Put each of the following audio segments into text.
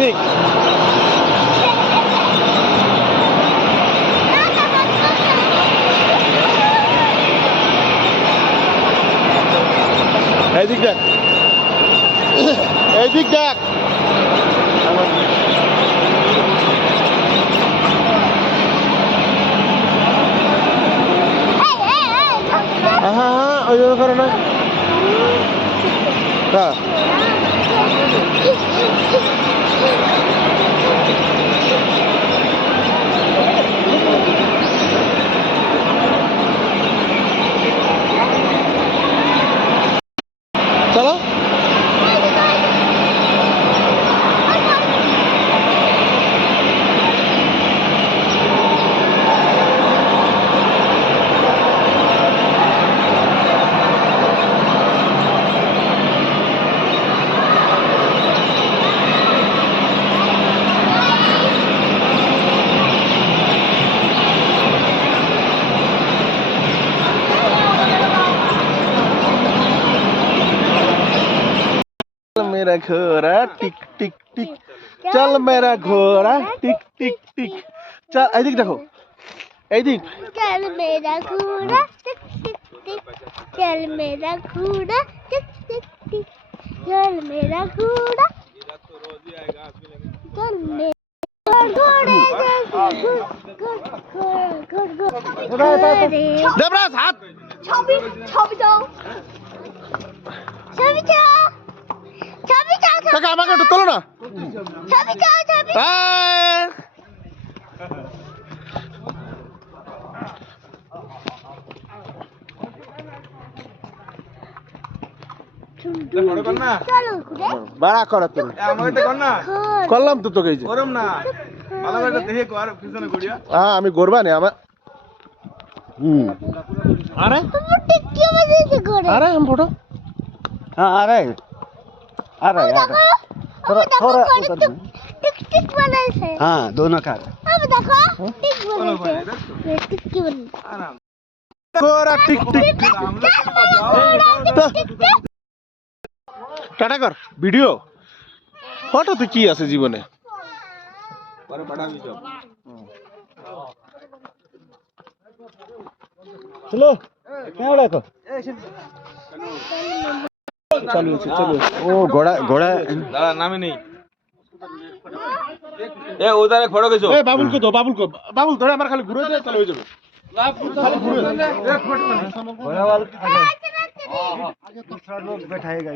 এদিক এইদিক দেখ এইদিক দেখ হ্যাঁ ওই জন্য করে না হ্যাঁ চলো मेरा घोड़ा टिक टिक टिक चल मेरा घोड़ा टिक टिक टिक चल एदिक देखो एदिक चल मेरा घोड़ा टिक टिक टिक चल मेरा घोड़ा टिक टिक टिक चल मेरा घोड़ा चल मेरा घोड़ा देवराज हाथ छवि छवि दाও छवि দাও छवि দাও কাকা আমাকে একটু তোলো না छवि দাও छवि চলো ঘুরে বাড়া করো তুমি আমাকে তো কর না করলাম তো তোকে এই যে গরম না ভালো করে দেখে কর পিছনে গড়িয়া হ্যাঁ আমি গড়বা না আমার আরে তুমি টিকি বাজিয়েছে ঘুরে আরে हम फोटो हाँ आ रहा है थोड़ा थोड़ा टिक टिक बनाइছে हाँ दोनों का अब देखो टिक बनाइছে टिक बनाइছে আরাম गोरा टिक टिक টাটা কর ভিডিও ফটো তো কি আছে জীবনে পরে পাঠাবি সব चलो क्या देखो চালু আছে চালু আছে ओ घोड़ा घोड़ा দাঁড়া নামে নেই এ ওদারে ফটো গেছো এ বাবুল কো দো বাবুল ধরে আমার খালি ঘুরে দিয়ে চলে হয়ে যাবে খালি ঘুরে घोड़ा वाला आगे तो 3 लोग बैठाएगा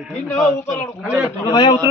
भैया उतर